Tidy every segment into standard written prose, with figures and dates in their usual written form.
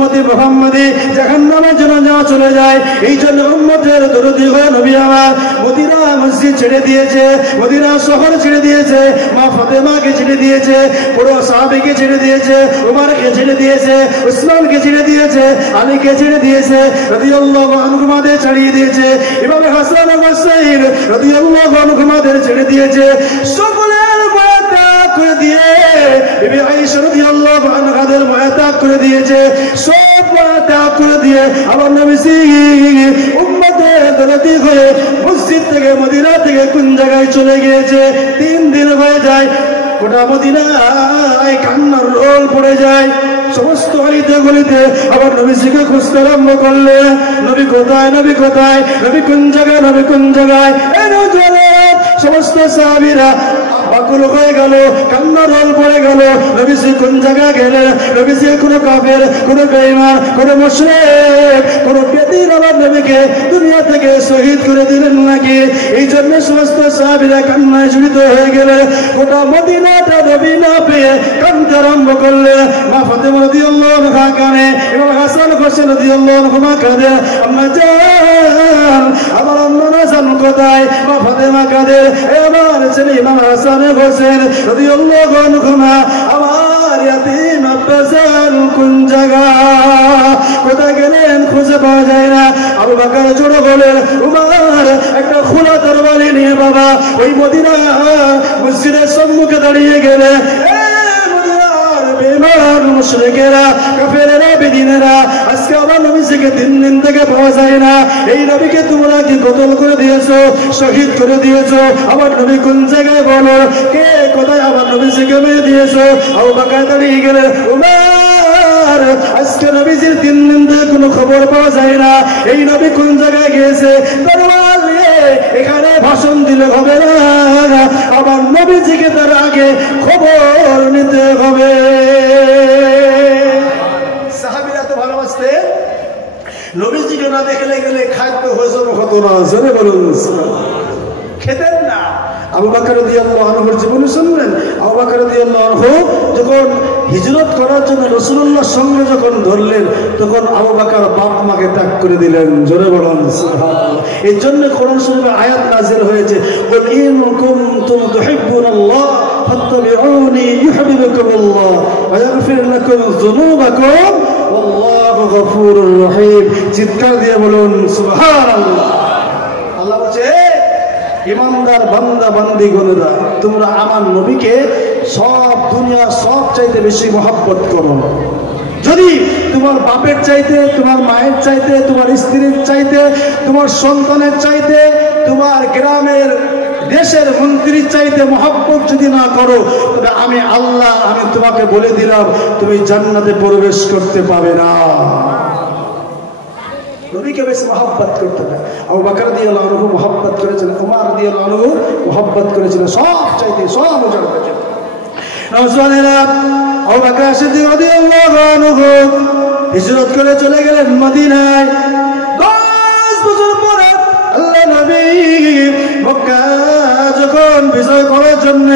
উম্মতি মুহাম্মাদি জাহান্নামের জন্য যাওয়া চলে যায়। এই জন্য উম্মতের দরদি হয়ে নবী আমার মদিনা মসজিদ ছেড়ে দিয়েছে, মদিনা শহর ছেড়ে দিয়েছে, মা ফাতেমাকে ছেড়ে দিয়েছে, পুরো সাহাবীকে ছেড়ে দিয়েছে, উমরকে ছেড়ে দিয়েছে, উসমানকে ছেড়ে দিয়েছে, আলীকে ছেড়ে দিয়েছে, রাদিয়াল্লাহু আনহুমাদের ছাড়িয়ে দিয়েছে, ইমাম হাসান ও হুসাইন রাদিয়াল্লাহু আনহুমাদের ছেড়ে দিয়েছে। সকলের মায়া ত্যাগ করে দিয়ে বিবি আয়েশা রাদিয়াল্লাহু আনহাদের মায়া ত্যাগ করে দিয়েছে। সব মায়া ত্যাগ করে দিয়ে আমার নবীজি উম্মতের দরদি হয়ে মসজিদ থেকে মদিনা থেকে কোন জায়গায় চলে গিয়েছে। 3 দিন হয়ে যায়, গোটা মদিনায় কান্নার রোল পড়ে যায়। সমস্ত অলিতে গলিতে আবার নবীজিকে খুঁজতে আরম্ভ করলে, নবী কোথায়, নবী কোথায়, নবী কোন জায়গায়, নবী কোন জায়গায়। সমস্ত সাহাবীরা আকুল হয়ে গেল, কান্নার রোল পড়ে গেল। নবীজি কোন জায়গায় গেলেন? নবীজি কোনো কাফের, কোনো বেঈমান, কোনো মুশরিক, কোনো বেদিন আমার নবীকে দুনিয়া থেকে শহীদ করে দিলেন নাকি? এই জন্য সমস্ত সাহাবীরা কান্নায় জড়িত হয়ে গেলে। গোটা মদিনাটা নবী না পেয়ে কাঁদতে আরম্ভ করলে। মা ফাতেমা রাদিয়াল্লাহু আনহা কাঁদে, এবং হাসান হোসেন রাদিয়াল্লাহু আনহুমা কাঁদে। আম্মা জান, আমার আম্মা হাসান কোথায়? মা ফাতেমা কাঁদে, আমার ছেলে ইমাম হাসান হোসেন রাদিয়াল্লাহু আনহুমা, আমার ইয়াতীম আব্বাসান কোন জায়গা, কোথায় গেলেন খুঁজে পাওয়া যায় না। আবু বকর জোরে বলেন, উমর একটা খোলা তরবারি নিয়ে বাবা ওই মদিনা মসজিদের সম্মুখে দাঁড়িয়ে গেলে। বেঈমান মুশরিকেরা, কাফেরেরা, বেদিনেরা, আজকে আমার নবীকে 3 দিন থেকে পাওয়া যায় না। এই নবীকে তোমরা কি কতল করে দিয়েছো, শহীদ করে দিয়েছো? আমার নবী কোন জায়গায় বলো, কে কোথায় আমার নবীকে মেরে দিয়েছো? আবু বকর দাঁড়িয়ে গেলেন, উমর আজকে নবীজির 3 দিন থেকে কোনো খবর পাওয়া যায় না। এই নবী কোন জায়গায় গিয়েছে? তরবারি নিয়ে এখানে ভাষণ দিলে হবে না, আমার নবীজিকে তার আগে খবর নিতে হবে। সাহাবীরা তো ভালোবাসতেন, নবীজিকে না দেখলে গেলে খাদ্য হজম হতো না। জোরে বলুন, খেতেন না। আবু বকর রাদিয়াল্লাহু আনহুর জীবনী শুনলেন। আবু বকর রাদিয়াল্লাহু আনহু যখন হিজরত করার জন্য রাসূলুল্লাহর সঙ্গে যখন ধরলেন, তখন আবু বকর বাপ মাকে ত্যাগ করে দিলেন। জোরে বলুন সুবহানাল্লাহ। এই জন্য কোরআন শরীফে আয়াত নাযিল হয়েছে, কুল ইন কুনতুম তুহিব্বুনাল্লাহ ফাত্তাবিউনি ইউহিব্বুকুমুল্লাহ ওয়া ইয়াগফির লাকুম যুনুবাকুম ওয়াল্লাহু গফুরুর রহিম। চিৎকার দিয়ে বলুন সুবহানাল্লাহ। আল্লাহ বলছে, ইমানদার বান্দা বান্দিগণেরা, তোমরা আমার নবীকে সব দুনিয়া সব চাইতে বেশি মহব্বত করো। যদি তোমার বাপের চাইতে, তোমার মায়ের চাইতে, তোমার স্ত্রীর চাইতে, তোমার সন্তানের চাইতে, তোমার গ্রামের দেশের মন্ত্রীর চাইতে মহব্বত যদি না করো, তবে আমি আল্লাহ, আমি তোমাকে বলে দিলাম, তুমি জান্নাতে প্রবেশ করতে পারবে না। নবীকে বেশি মহব্বত করতে হবে। আবু বকর রাদিয়াল্লাহু আনহু মহব্বত করেছিলেন, ওমর রাদিয়াল্লাহু আনহু মহব্বত করেছিলেন, সব চাইতে সব উজাড় করেছিলেন। নওজওয়ানেরা, আবু বকর সিদ্দিক রাদিয়াল্লাহু আনহু হিজরত করে চলে গেলেন মদিনায়। 10 বছর পরে আল্লাহ নবী মক্কা যখন বিজয় করার জন্য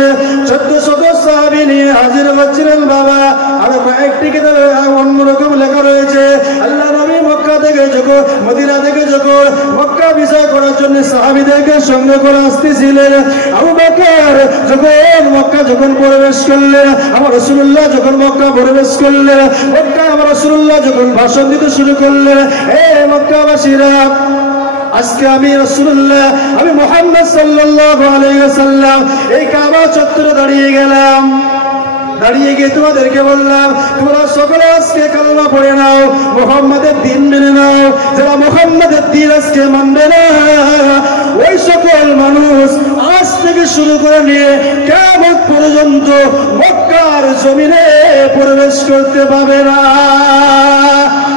1400 সাহাবী নিয়ে হাজির হচ্ছিলেন বাবা। আর একটি কিতাবে অন্যরকম লেখা রয়েছে, আল্লাহ নবী মক্কা থেকে যখন, মদিনা থেকে যখন মক্কা বিজয় করার জন্য সাহাবীদেরকে সঙ্গে করে আসতেছিলেন, আবু বকর যখন মক্কা যখন প্রবেশ করলেন, আমার রাসূলুল্লাহ যখন মক্কা প্রবেশ করলেন, মক্কা আমার রাসূলুল্লাহ যখন ভাষণ দিতে শুরু করলেন, এ মক্কাবাসীরা, আজকে আমি রাসূলুল্লাহ, আমি মুহাম্মদ সাল্লাল্লাহু আলাইহি ওয়াসাল্লাম এই কাবা চত্বরে দাঁড়িয়ে গেলাম। দাঁড়িয়ে গিয়ে তোমাদেরকে বললাম, তোমরা সকলে আজকে কালেমা পড়ে নাও, মুহাম্মাদের দ্বীন মেনে নাও। যারা মুহাম্মাদের দ্বীন আজকে মানবে না, ওই সকল মানুষ আজ থেকে শুরু করে নিয়ে কিয়ামত পর্যন্ত মক্কার জমিনে প্রবেশ করতে পারবে না।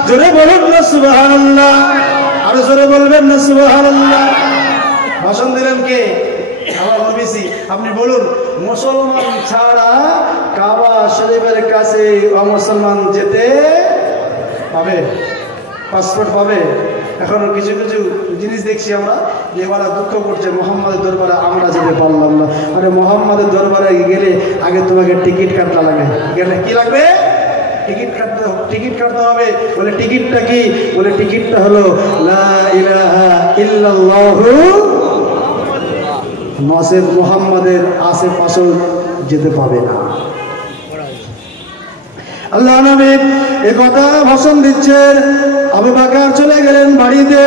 জোরে বলুন না সুবহানাল্লাহ, আরো জোরে বলবেন না সুবহানাল্লাহ। ভাষণ দিলেন কে? আমার নবীজি। আপনি বলুন, মুসলমান ছাড়া কাবা শরীফের কাছে অমুসলমান যেতে পাবে? পাসপোর্ট পাবে? এখন কিছু কিছু জিনিস দেখছি আমরা, যে ওরা দুঃখ করছে, মুহাম্মাদের দরবারে আমরা যেতে পারলাম না। আরে মুহাম্মাদের দরবারে গেলে আগে তোমাকে টিকিট কাটতে লাগে। গেলে কি লাগবে? টিকিট কাটতে টিকিট কাটতে হবে। বলে টিকিটটা কি? বলে টিকিটটা হলো লা ইলাহা ইল্লাল্লাহু নসেব মুহাম্মাদের আশেপাশে যেতে পাবে না। আল্লাহ নবী এ কথা ভাষণ দিচ্ছেন। আবু বকর চলে গেলেন বাড়িতে,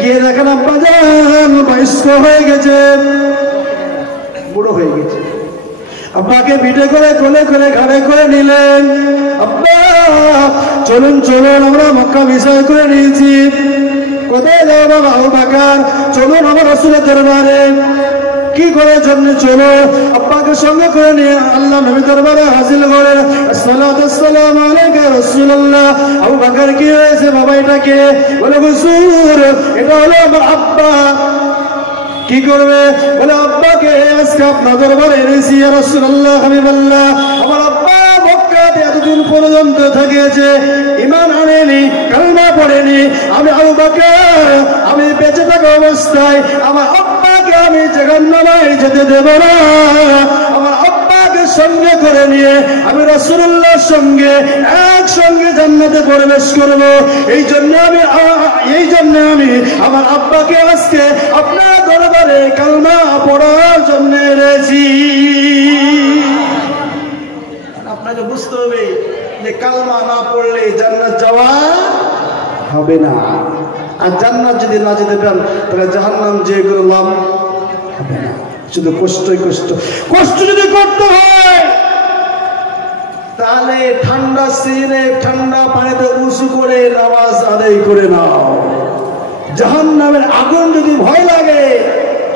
গিয়ে দেখেন আব্বা জান বয়স্ক হয়ে গেছে, বুড়ো হয়ে গেছে। আব্বাকে পিঠে করে কোলে করে ঘাড়ে করে নিলেন। আব্বা চলুন চলুন, আমরা মক্কা বিজয় করে নিয়েছি। কোথায় যাও বাবা? আবু বকর চলুন আমার রাসূলের দরবারে। কি করে জন্য? চলো। আব্বাকে সঙ্গে করে নিয়ে আল্লাহ নবী দরবারে হাজির করেন। আসসালাতু আসসালামু আলাইকা রাসূলুল্লাহ। আবু বকর কি হয়েছে বাবা? এটা কে? বলে হুজুর এটা হলো আমার আব্বা। কি করবে? বলে আব্বাকে আজকে আপনার দরবারে এনেছি ইয়া রাসূলুল্লাহ হাবিবাল্লাহ। আমার আব্বা মক্কাতে এতদিন পর্যন্ত থেকেছে, ঈমান আনেনি, কালেমা পড়েনি। আমি আবু বকর আমি বেঁচে থাকা অবস্থায় আমার আব্বাকে আমি জাহান্নামে যেতে দেব না। আমার আব্বাকে সঙ্গে করে নিয়ে আমি রাসূলুল্লাহর সঙ্গে একসঙ্গে জান্নাতে প্রবেশ করব। এই জন্য আমি আমার আব্বাকে আজকে আপনার দরবারে কালেমা পড়ার জন্য এনেছি। আপনাকে বুঝতে হবে যে কালেমা না পড়লে জান্নাত যাওয়া হবে না। আর জান্নাত যদি না যেতে পারেন তাহলে জাহান্নাম যে লাভ হবে না। শুধু কষ্টই কষ্ট যদি করতে হয় তাহলে ঠান্ডা সিজনে ঠান্ডা পানিতে উঁচু করে নামাজ আদায় করে নাও। জাহান্নামের আগুন যদি ভয় লাগে,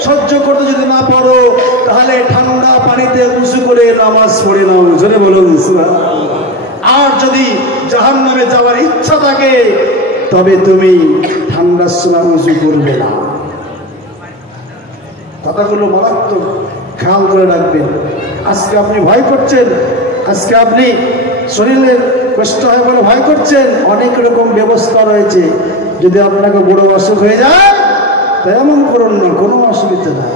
সহ্য করতে যদি না পারো, তাহলে ঠান্ডা পানিতে উঁচু করে নামাজ পড়ে নাও। জোরে বলুন সুবহানাল্লাহ। আর যদি জাহান্নামে যাওয়ার ইচ্ছা থাকে তবে তুমি ঠান্ডার সময় উঁচু করবে না। কথাগুলো মারাত্মক, খেয়াল করে রাখবেন। আজকে আপনি ভয় করছেন, আজকে আপনি শরীরের কষ্ট হয় বলে ভয় করছেন, অনেক রকম ব্যবস্থা রয়েছে। যদি আপনাকে বড় অসুখ হয়ে যায় তা এমন করুন না, কোনো অসুবিধা নাই।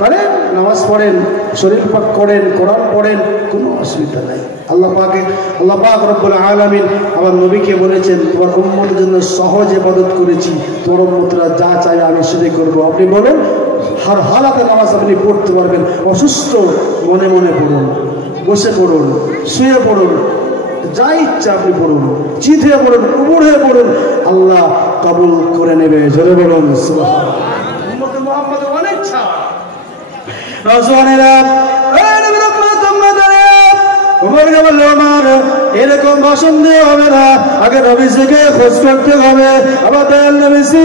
করেন, নামাজ পড়েন, শরীর পাক করেন, কোরআন পড়েন, কোনো অসুবিধা নাই। আল্লাহ পাক রব্বুল আলামিন আমার নবীকে বলেছেন, তোমার উম্মতের জন্য সহজ ইবাদত করেছি, তোমার উম্মতরা যা চায় আমি সেটাই করবো। আপনি বলুন, হর হালাতে নামাজ আপনি পড়তে পারবেন। অসুস্থ মনে মনে পড়ুন, বসে পড়ুন, শুয়ে পড়ুন, যা ইচ্ছা আপনি পড়ুন, চিত হয়ে পড়ুন, উবুর হয়ে পড়ুন, আল্লাহ কবুল করে নেবে। জোরে বলুন সুবহানাল্লাহ। উম্মতে মুহাম্মাদের অনেক ছাড়। নওজওয়ানেরা এরকম ভাষণ দেওয়া হবে না, আগে নবীজিকে খোঁজ করতে হবে। আবার দয়াল নবীজি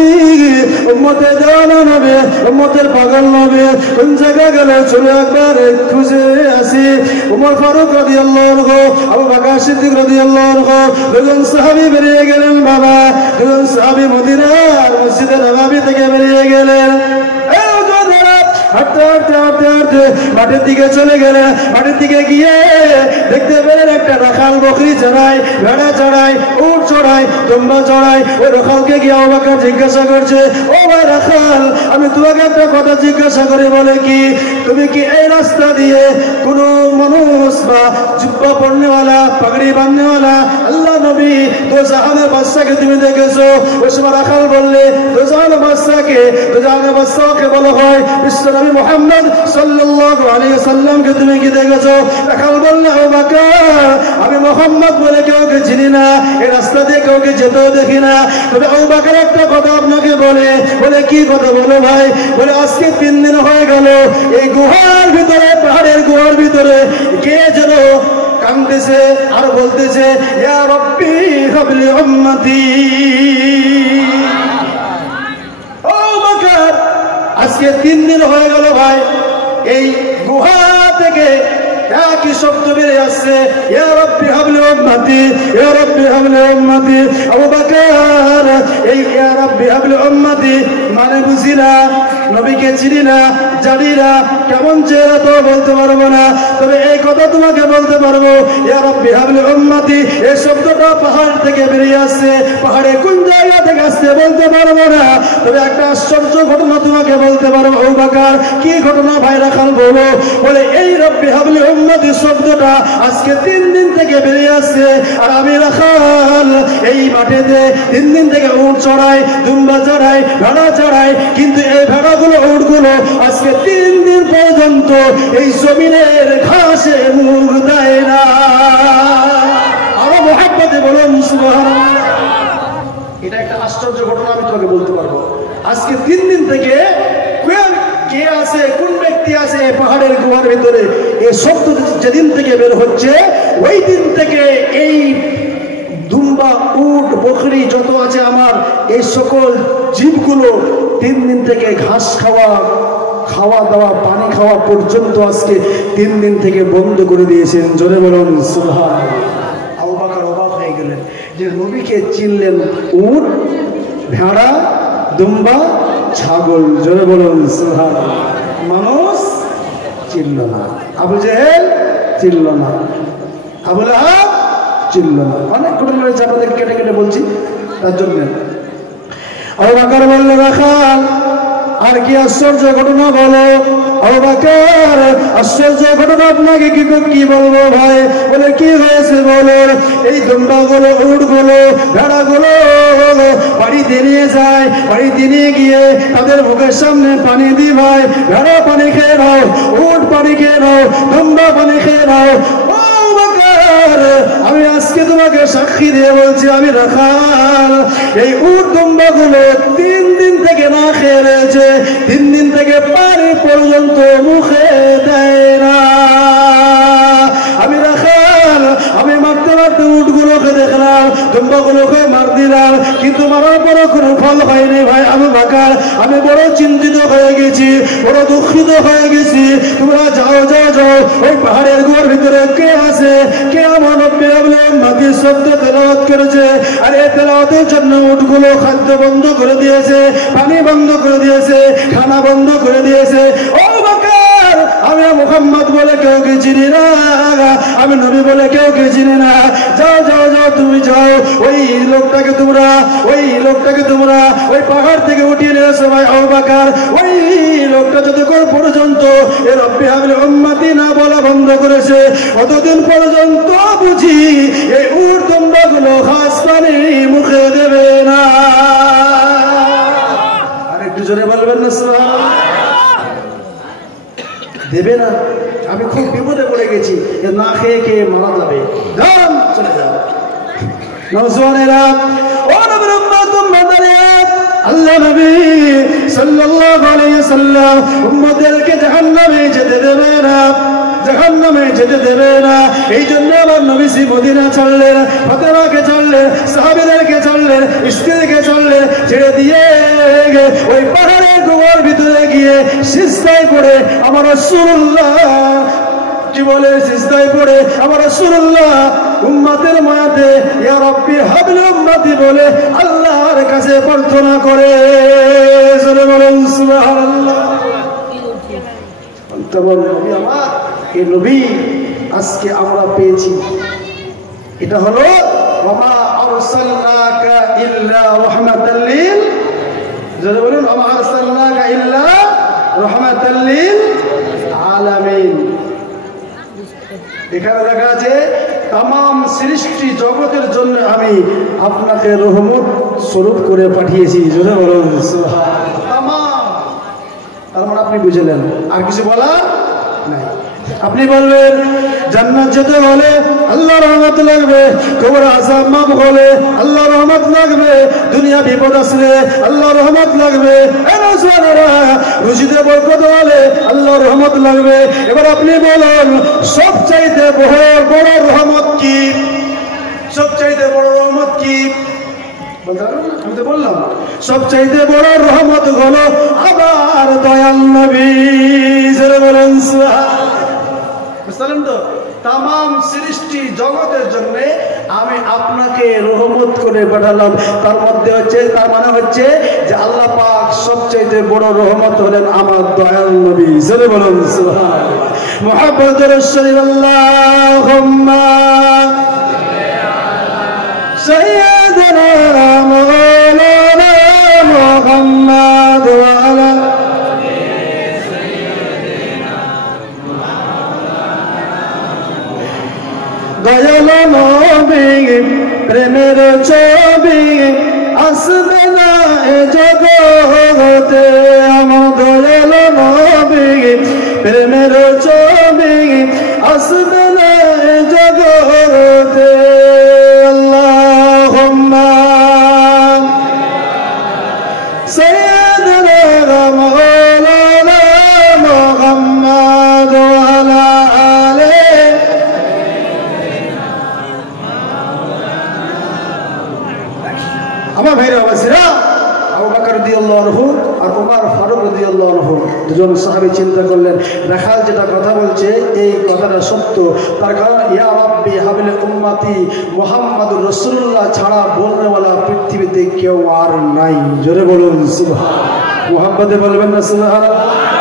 উম্মতে দেওয়ানা নবী, উম্মতের পাগল নবী, কোন জায়গা গেলে চলে একবার খুঁজে আসি। উমর ফারুক রাদিয়াল্লাহু আনহু, আবু বকর সিদ্দিক রাদিয়াল্লাহু আনহু, দুজন সাহাবী বেরিয়ে গেলেন। বাবা দুজন সাহাবী মদিনার মসজিদে নববী থেকে বেরিয়ে গেলেন। হাঁটতে হাঁটতে হাঁটতে হাঁটতে মাঠের দিকে চলে গেলে, মাঠের দিকে গিয়ে দেখতে পেলেন একটা রাখাল বকরি চড়ায়, ভেড়া চড়ায়, উট চড়ায়, দুম্বা চড়ায়। ওই রাখালকে গিয়ে আবু বকর জিজ্ঞাসা করছে, ও ভাই রাখাল, আমি তোমাকে একটা কথা জিজ্ঞাসা করি। বলে কি? তুমি কি এই রাস্তা দিয়ে কোন মানুষ বা জুব্বা পড়নেওয়ালা, পাগড়ি বাঁধনেওয়ালা আল্লাহ নবী দো জাহানের বাদশাকে তুমি দেখেছো? ওই সময় রাখাল বললে, দো জাহানের বাদশাকে বলা হয় বিশ্বনবী মুহাম্মদ সাল্লাল্লাহু আলাইহি ওয়াসাল্লামকে তুমি কি দেখেছো? রাখাল বললে, আবু বকর আমি মুহাম্মদ বলে কাউকে চিনি না, এই রাস্তা দিয়ে কাউকে যেতেও দেখি না। তবে আবু বকর একটা কথা আপনাকে বলে কি কথা বলো ভাই? বলে আজকে 3 দিন হয়ে গেল এই গুহার ভিতরে, পাহাড়ের গুহার ভিতরে কে যেন কাঁদতেছে আর বলতেছে, ইয়া রাব্বি হাবলি উম্মতি। ও বকর আজকে 3 দিন হয়ে গেল ভাই, এই গুহা থেকে একই শব্দ বেরিয়ে আসছে, ইয়া রাব্বি হাবলি উম্মতি, ইয়া রাব্বি হাবলি উম্মতি। আবু বকর বাকার এই ইয়া রাব্বি হাবলি উম্মতি মানে বুঝি না, নবীকে চিনি না, জানি না, কেমন চেহারা তো বলতে পারবো না, তবে এই কথা তোমাকে বলতে পারবো ইয়া রাব্বি হাবলি উম্মতি এই শব্দটা পাহাড় থেকে বেরিয়ে আসছে, পাহাড়ে কোন জায়গা থেকে আসছে বলতে পারবো না, তবে একটা আশ্চর্য ঘটনা তোমাকে বলতে পারবো। আবু বকর কি ঘটনা ভাই রাখাল বলো, বলে এই রাব্বি হাবলি উম্মতি শব্দটা আজকে 3 দিন থেকে বেরিয়ে আসছে, আর আমি রাখাল এই মাঠেতে 3 দিন থেকে উট চড়াই, দুম্বা চড়াই, ভেড়া চড়াই, কিন্তু এই ভেড়াগুলো উটগুলো আজকে 3 দিন পর্যন্ত এই জমিনের ঘাসে মুখ দেয় না। আরো মহব্বতে বলুন সুবহানাল্লাহ। এটা একটা আশ্চর্য ঘটনা আমি তোমাকে বলতে পারবো। আজকে 3 দিন থেকে কে আছে, কোন ব্যক্তি আছে এই পাহাড়ের গুহার ভিতরে, এই শব্দ যেদিন থেকে বের হচ্ছে ওই দিন থেকে এই দুম্বা, উট, বকরি যত আছে আমার এই সকল জীবগুলো 3 দিন থেকে ঘাস খাওয়া দাওয়া, পানি খাওয়া পর্যন্ত আজকে 3 দিন থেকে বন্ধ করে দিয়েছেন। জোরে বলুন সুবহানাল্লাহ। আবু বকর অবাক হয়ে গেলেন যে নবীকে চিনলেন উট, ভেড়া, দুম্বা, ছাগল। জোরে বলুন সুবহানাল্লাহ। মানুষ চিনল না, আবু জেহেল চিনল না, আবু লাহাব চিনল না। অনেক ঘটনা রয়েছে, আপনাদের কেটে কেটে বলছি তার জন্য। আবু বকর বলল রাখাল আর কি আশ্চর্য ঘটনা বলো। আবু বকর আশ্চর্য ঘটনা আপনাকে কি বলবো ভাই, বলে কি হয়েছে বলো। এই দুম্বাগুলো, উটগুলো, ভেড়াগুলো বাড়িতে নিয়ে যায়, বাড়িতে নিয়ে গিয়ে তাদের মুখের সামনে পানি দি ভাই, ভেড়া পানি খেয়ে নাও, উট পানি খেয়ে নাও, দুম্বা পানি খেয়ে নাও। আমি আজকে তোমাকে সাক্ষী দিয়ে বলছি আমি রাখাল এই উট দুম্বাগুলো 3 দিন থেকে না খেয়ে রয়েছে, 3 দিন থেকে পানি পর্যন্ত মুখে দেয় না। আমি রাখাল আমি মারতে মারতে উটগুলোকে দেখলাম, দুম্বাগুলোকে মার দিলাম, কিন্তু মারার পরও কোনো ফল হয়নি ভাই। আবু বকর আমি বড় চিন্তিত হয়ে গেছি, বড় দুঃখিত হয়ে গেছি। তোমরা যাও যাও যাও, ওই পাহাড়ের গুহার ভিতরে কে আছে, কে আমার নবী হাবলি উম্মতি শব্দ তেলাওয়াত করেছে, আর এই তেলাওয়াতের জন্য উটগুলো খাদ্য বন্ধ করে দিয়েছে, পানি বন্ধ করে দিয়েছে, খানা বন্ধ করে দিয়েছে। ও বকর আমি মুহাম্মদ বলে কেউকে চিনি না, আমি নবী বলে কেউকে চিনি না। যাও যাও যাও তুমি যাও, ওই লোকটাকে তোমরা ওই পাহাড় থেকে উঠিয়ে নিয়ে এসো ভাই। আবু বকর ওই লোকটা যতক্ষণ পর্যন্ত এর রাব্বি হাবলি উম্মতি না বলা বন্ধ করেছে অতদিন পর্যন্ত বুঝি এই উট দুম্বাগুলো ঘাস পানি মুখে দেবে না। আর একটু জোরে বলবেন না সুবহানাল্লাহ। দেবে না। আমি খুব বিপদে পড়ে গেছি, না খেয়ে খেয়ে মারা যাবে। যান চলে যাও নওজওয়ানেরা, ও নবীর উম্মত উম্মতেরা, আল্লাহ নবী সাল্লাল্লাহু আলাইহি সাল্লাম উম্মতদেরকে জাহান্নামে যেতে দেবে না, জাহান্নামে যেতে দেবে না। এই জন্য আমার নবী মদিনা ছাড়লেন, ফাতেমাকে ছাড়লেন, সাহাবীদেরকে ছাড়লেন, স্ত্রীদেরকে ছাড়লেন, ছেড়ে দিয়ে ওই পাহাড়ের গুহার ভিতরে গিয়ে সিজদায় পড়ে আমার রাসূলুল্লাহ কি বলে, সিজদায় পড়ে আমার রাসূলুল্লাহ উম্মতের মায়াতে ইয়া রাব্বি হাবলি উম্মতি বলে আল্লাহর কাছে প্রার্থনা করে। জোরে বলুন সুবহানাল্লাহ। তখন নবী আমার, এই নবী আজকে আমরা পেয়েছি, এটা হলো ওয়া আরসালনাকা ইল্লা রাহমাতাল লিল, জোরে বলুন ওয়া আরসালনাকা ইল্লা রাহমাতাল লিল আলামিন। এখানে দেখা আছে तमाम সৃষ্টি জগতের জন্য আমি আপনাকে রহমত স্বরূপ করে পাঠিয়েছি। জোরে বলুন সুবহানাল্লাহ। तमाम, তার মানে আপনি বুঝলেন, আর কিছু বলার নাই। আপনি বলবেন জান্নাত যেতে হলে আল্লাহর রহমত লাগবে, কবর আযাব মাফ হলে আল্লাহর রহমত লাগবে, দুনিয়া বিপদ আসলে আল্লাহর রহমত লাগবে, রুজিতে বরকত হলে আল্লাহর রহমত লাগবে। এবার আপনি বলুন সবচাইতে বড় রহমত কি? সবচাইতে বড় রহমত কি? আমি তো বললাম সবচাইতে বড় রহমত হলো আবার দয়াল নবী। জোরে বলেন সুবহানাল্লাহ। বুঝলেন তো? तमाम সৃষ্টি জগতের জন্য আমি আপনাকে রহমত করে পাঠালাম। তার মধ্যে হচ্ছে, তার মানে হচ্ছে যে আল্লাহ পাক সবচেয়ে বড় রহমত হলেন আমার দয়াল নবী। জোরে বলুন সুবহানাল্লাহ। মুহাম্মদুর রাসূলুল্লাহ। আল্লাহুম্মা সাইয়্যিদানা মাওলানা মুহাম্মদ ওয়া আলা দয়াল নবী প্রেমের ছবি আসবে না এ জগতে। আমার দয়াল নবী প্রেমের ছবি আসবে না এ জগতে। আল্লাহুম্মা সাইয়্যিদানা মাওলানা মুহাম্মদ ওয়া আলা আলিহি। আমার ভাইরা বাসিরা, আবু বকর রাদিয়াল্লাহু আনহু আর ওমর ফারুক রাদিয়াল্লাহু আনহু দুজন সাহাবী চিন্তা করলেন, রাখাল যেটা কথা বলছে এই কথাটা সত্য। তার কারণ ইয়া রাব্বি হাবলি উম্মতি মুহাম্মাদুর রাসূলুল্লাহ ছাড়া বলনেওয়ালা পৃথিবীতে কেউ আর নাই। জোরে বলুন সুবহানাল্লাহ। মুহাম্মদে বলবেন না সুবহানাল্লাহ।